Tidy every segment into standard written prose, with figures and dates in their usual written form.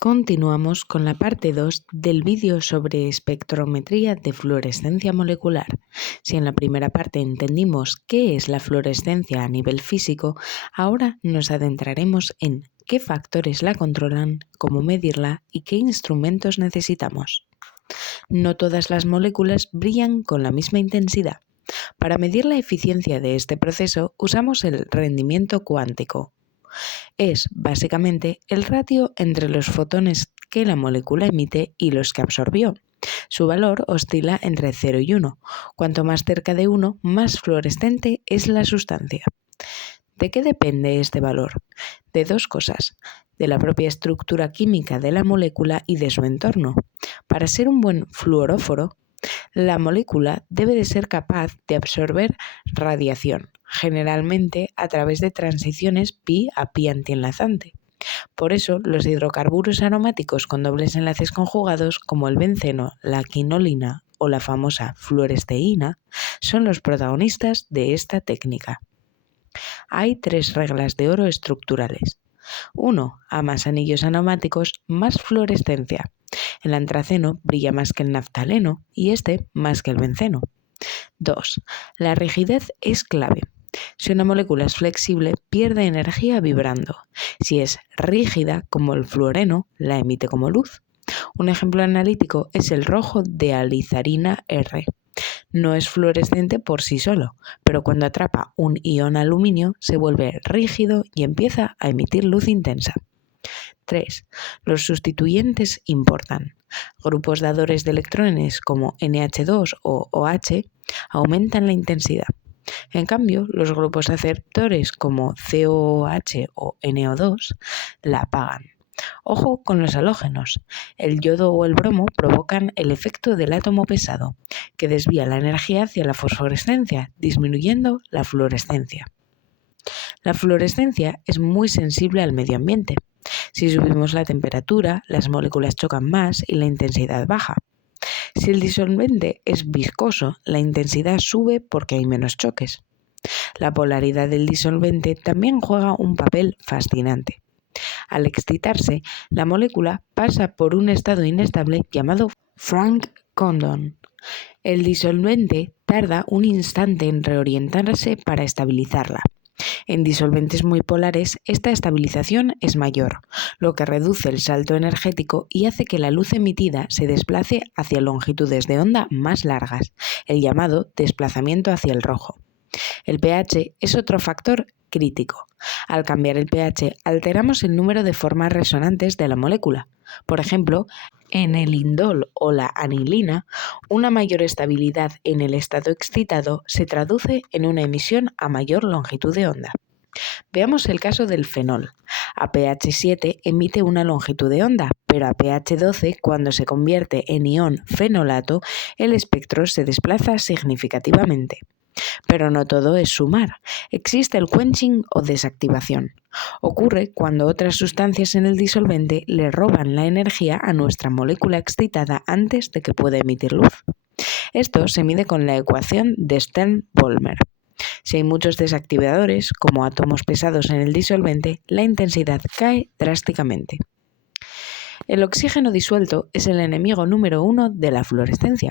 Continuamos con la parte 2 del vídeo sobre espectrometría de fluorescencia molecular. Si en la primera parte entendimos qué es la fluorescencia a nivel físico, ahora nos adentraremos en qué factores la controlan, cómo medirla y qué instrumentos necesitamos. No todas las moléculas brillan con la misma intensidad. Para medir la eficiencia de este proceso usamos el rendimiento cuántico. Es básicamente el ratio entre los fotones que la molécula emite y los que absorbió. Su valor oscila entre 0 y 1. Cuanto más cerca de 1, más fluorescente es la sustancia. ¿De qué depende este valor? De dos cosas: de la propia estructura química de la molécula y de su entorno. Para ser un buen fluoróforo, la molécula debe de ser capaz de absorber radiación, generalmente a través de transiciones pi a pi antienlazante. Por eso, los hidrocarburos aromáticos con dobles enlaces conjugados, como el benceno, la quinolina o la famosa fluoresteína, son los protagonistas de esta técnica. Hay 3 reglas de oro estructurales. 1. A más anillos aromáticos, más fluorescencia. El antraceno brilla más que el naftaleno y este más que el benceno. 2. La rigidez es clave. Si una molécula es flexible, pierde energía vibrando. Si es rígida, como el fluoreno, la emite como luz. Un ejemplo analítico es el rojo de alizarina R. No es fluorescente por sí solo, pero cuando atrapa un ion aluminio se vuelve rígido y empieza a emitir luz intensa. 3. Los sustituyentes importan. Grupos dadores de electrones como NH2 o OH aumentan la intensidad. En cambio, los grupos aceptores como COOH o NO2 la apagan. Ojo con los halógenos. El yodo o el bromo provocan el efecto del átomo pesado, que desvía la energía hacia la fosforescencia, disminuyendo la fluorescencia. La fluorescencia es muy sensible al medio ambiente. Si subimos la temperatura, las moléculas chocan más y la intensidad baja. Si el disolvente es viscoso, la intensidad sube porque hay menos choques. La polaridad del disolvente también juega un papel fascinante. Al excitarse, la molécula pasa por un estado inestable llamado Franck-Condon. El disolvente tarda un instante en reorientarse para estabilizarla. En disolventes muy polares, esta estabilización es mayor, lo que reduce el salto energético y hace que la luz emitida se desplace hacia longitudes de onda más largas, el llamado desplazamiento hacia el rojo. El pH es otro factor crítico. Al cambiar el pH, alteramos el número de formas resonantes de la molécula. Por ejemplo, en el indol o la anilina, una mayor estabilidad en el estado excitado se traduce en una emisión a mayor longitud de onda. Veamos el caso del fenol. A pH 7 emite una longitud de onda, pero a pH 12, cuando se convierte en ion fenolato, el espectro se desplaza significativamente. Pero no todo es sumar. Existe el quenching o desactivación. Ocurre cuando otras sustancias en el disolvente le roban la energía a nuestra molécula excitada antes de que pueda emitir luz. Esto se mide con la ecuación de Stern-Bolmer. Si hay muchos desactivadores, como átomos pesados en el disolvente, la intensidad cae drásticamente. El oxígeno disuelto es el enemigo número 1 de la fluorescencia.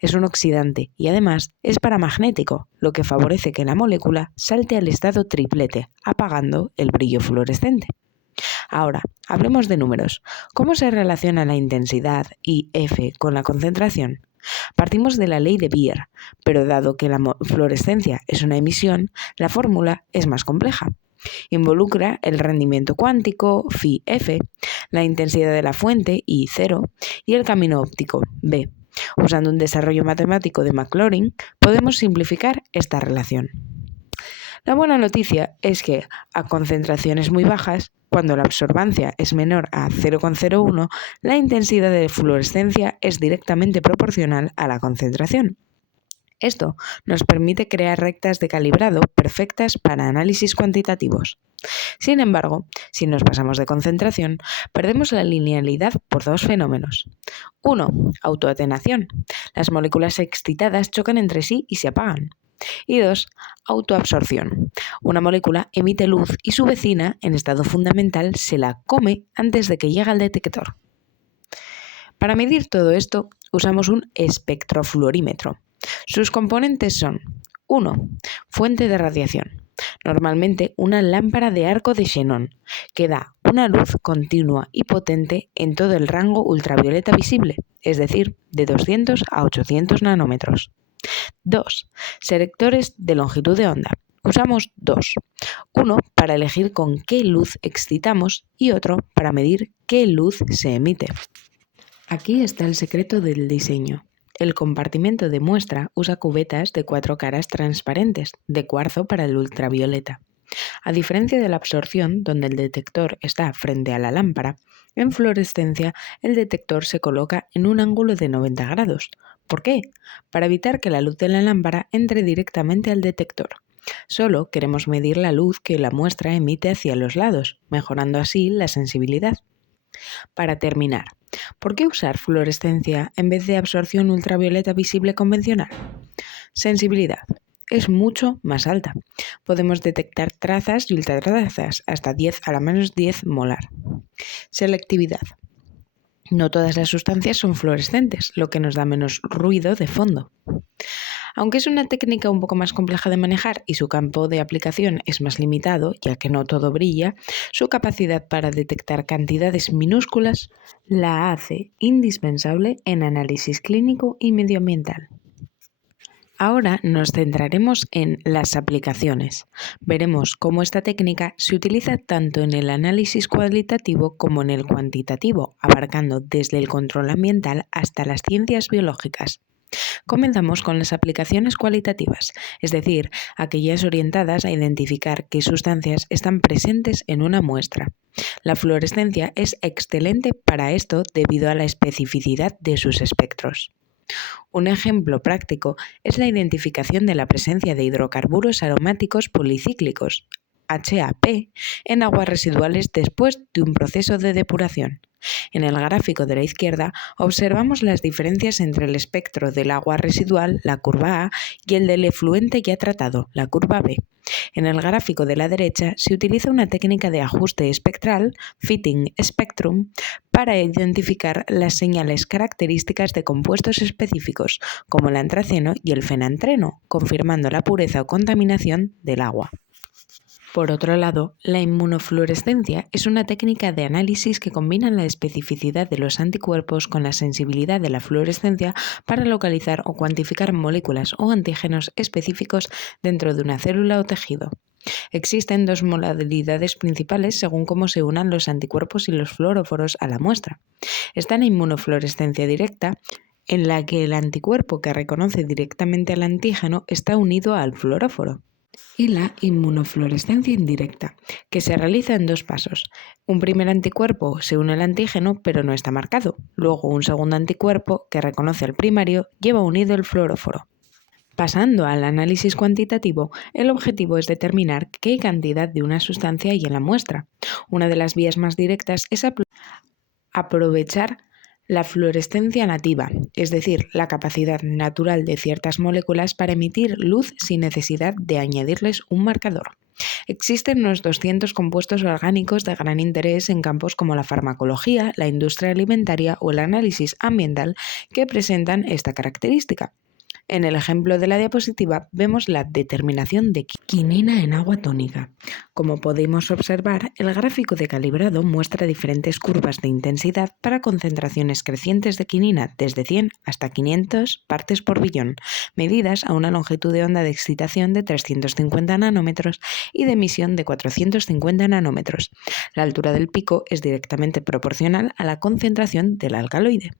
Es un oxidante y además es paramagnético, lo que favorece que la molécula salte al estado triplete, apagando el brillo fluorescente. Ahora, hablemos de números. ¿Cómo se relaciona la intensidad IF con la concentración? Partimos de la ley de Beer, pero dado que la fluorescencia es una emisión, la fórmula es más compleja. Involucra el rendimiento cuántico, phi-F, la intensidad de la fuente, I0, y el camino óptico, B. Usando un desarrollo matemático de Maclaurin, podemos simplificar esta relación. La buena noticia es que a concentraciones muy bajas, cuando la absorbancia es menor a 0,01, la intensidad de fluorescencia es directamente proporcional a la concentración. Esto nos permite crear rectas de calibrado perfectas para análisis cuantitativos. Sin embargo, si nos pasamos de concentración, perdemos la linealidad por dos fenómenos. 1. Autoatenación. Las moléculas excitadas chocan entre sí y se apagan. Y 2. Autoabsorción. Una molécula emite luz y su vecina, en estado fundamental, se la come antes de que llegue al detector. Para medir todo esto, usamos un espectrofluorímetro. Sus componentes son 1. Fuente de radiación. Normalmente una lámpara de arco de xenón, que da una luz continua y potente en todo el rango ultravioleta visible, es decir, de 200 a 800 nanómetros. 2. Selectores de longitud de onda. Usamos dos. Uno para elegir con qué luz excitamos y otro para medir qué luz se emite. Aquí está el secreto del diseño. El compartimento de muestra usa cubetas de 4 caras transparentes, de cuarzo para el ultravioleta. A diferencia de la absorción, donde el detector está frente a la lámpara, en fluorescencia el detector se coloca en un ángulo de 90 grados. ¿Por qué? Para evitar que la luz de la lámpara entre directamente al detector. Solo queremos medir la luz que la muestra emite hacia los lados, mejorando así la sensibilidad. Para terminar, ¿por qué usar fluorescencia en vez de absorción ultravioleta visible convencional? Sensibilidad. Es mucho más alta. Podemos detectar trazas y ultratrazas hasta 10 a la menos 10 molar. Selectividad. No todas las sustancias son fluorescentes, lo que nos da menos ruido de fondo. Aunque es una técnica un poco más compleja de manejar y su campo de aplicación es más limitado, ya que no todo brilla, su capacidad para detectar cantidades minúsculas la hace indispensable en análisis clínico y medioambiental. Ahora nos centraremos en las aplicaciones. Veremos cómo esta técnica se utiliza tanto en el análisis cualitativo como en el cuantitativo, abarcando desde el control ambiental hasta las ciencias biológicas. Comenzamos con las aplicaciones cualitativas, es decir, aquellas orientadas a identificar qué sustancias están presentes en una muestra. La fluorescencia es excelente para esto debido a la especificidad de sus espectros. Un ejemplo práctico es la identificación de la presencia de hidrocarburos aromáticos policíclicos, HAP, en aguas residuales después de un proceso de depuración. En el gráfico de la izquierda observamos las diferencias entre el espectro del agua residual, la curva A, y el del efluente ya tratado, la curva B. En el gráfico de la derecha se utiliza una técnica de ajuste espectral, Fitting Spectrum, para identificar las señales características de compuestos específicos, como el antraceno y el fenantreno, confirmando la pureza o contaminación del agua. Por otro lado, la inmunofluorescencia es una técnica de análisis que combina la especificidad de los anticuerpos con la sensibilidad de la fluorescencia para localizar o cuantificar moléculas o antígenos específicos dentro de una célula o tejido. Existen dos modalidades principales según cómo se unan los anticuerpos y los fluoróforos a la muestra. Está la inmunofluorescencia directa, en la que el anticuerpo que reconoce directamente al antígeno está unido al fluoróforo. Y la inmunofluorescencia indirecta, que se realiza en dos pasos. Un primer anticuerpo se une al antígeno pero no está marcado. Luego un segundo anticuerpo que reconoce al primario lleva unido el fluoróforo. Pasando al análisis cuantitativo, el objetivo es determinar qué cantidad de una sustancia hay en la muestra. Una de las vías más directas es aprovechar la fluorescencia nativa, es decir, la capacidad natural de ciertas moléculas para emitir luz sin necesidad de añadirles un marcador. Existen unos 200 compuestos orgánicos de gran interés en campos como la farmacología, la industria alimentaria o el análisis ambiental que presentan esta característica. En el ejemplo de la diapositiva vemos la determinación de quinina en agua tónica. Como podemos observar, el gráfico de calibrado muestra diferentes curvas de intensidad para concentraciones crecientes de quinina desde 100 hasta 500 partes por billón, medidas a una longitud de onda de excitación de 350 nanómetros y de emisión de 450 nanómetros. La altura del pico es directamente proporcional a la concentración del alcaloide.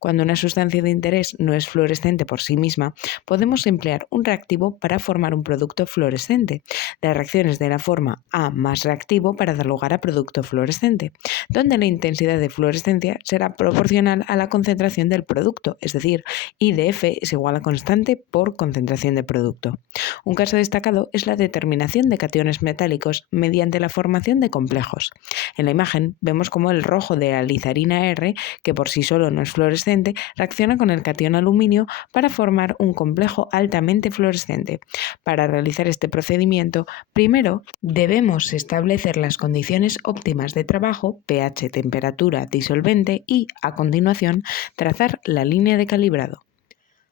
Cuando una sustancia de interés no es fluorescente por sí misma, podemos emplear un reactivo para formar un producto fluorescente. Las reacciones de la forma A más reactivo para dar lugar a producto fluorescente, donde la intensidad de fluorescencia será proporcional a la concentración del producto, es decir, I de F es igual a constante por concentración de producto. Un caso destacado es la determinación de cationes metálicos mediante la formación de complejos. En la imagen vemos cómo el rojo de la lizarina R, que por sí solo no es fluorescente, reacciona con el catión aluminio para formar un un complejo altamente fluorescente. Para realizar este procedimiento, primero debemos establecer las condiciones óptimas de trabajo, pH, temperatura, disolvente y, a continuación, trazar la línea de calibrado.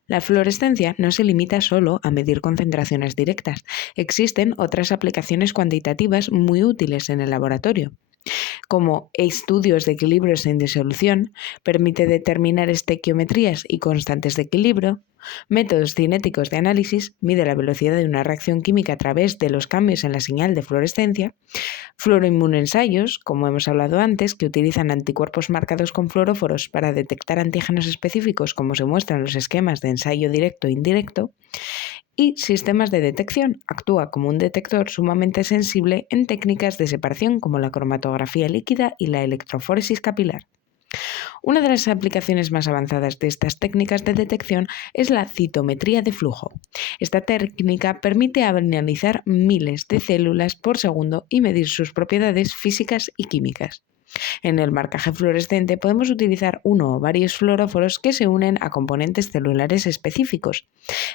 La fluorescencia no se limita solo a medir concentraciones directas. Existen otras aplicaciones cuantitativas muy útiles en el laboratorio, como estudios de equilibrios en disolución, permite determinar estequiometrías y constantes de equilibrio, métodos cinéticos de análisis, mide la velocidad de una reacción química a través de los cambios en la señal de fluorescencia, fluoroinmunoensayos, como hemos hablado antes, que utilizan anticuerpos marcados con fluoróforos para detectar antígenos específicos, como se muestra en los esquemas de ensayo directo e indirecto, y sistemas de detección. Actúa como un detector sumamente sensible en técnicas de separación como la cromatografía líquida y la electroforesis capilar. Una de las aplicaciones más avanzadas de estas técnicas de detección es la citometría de flujo. Esta técnica permite analizar miles de células por segundo y medir sus propiedades físicas y químicas. En el marcaje fluorescente podemos utilizar uno o varios fluoróforos que se unen a componentes celulares específicos.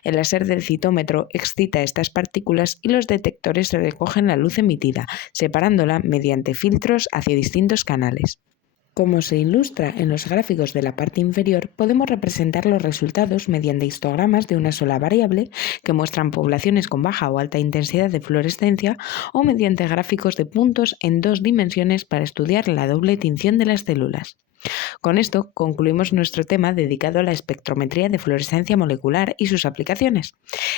El láser del citómetro excita estas partículas y los detectores recogen la luz emitida, separándola mediante filtros hacia distintos canales. Como se ilustra en los gráficos de la parte inferior, podemos representar los resultados mediante histogramas de una sola variable que muestran poblaciones con baja o alta intensidad de fluorescencia o mediante gráficos de puntos en 2 dimensiones para estudiar la doble tinción de las células. Con esto concluimos nuestro tema dedicado a la espectrometría de fluorescencia molecular y sus aplicaciones.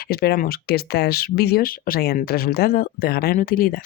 Esperamos que estos vídeos os hayan resultado de gran utilidad.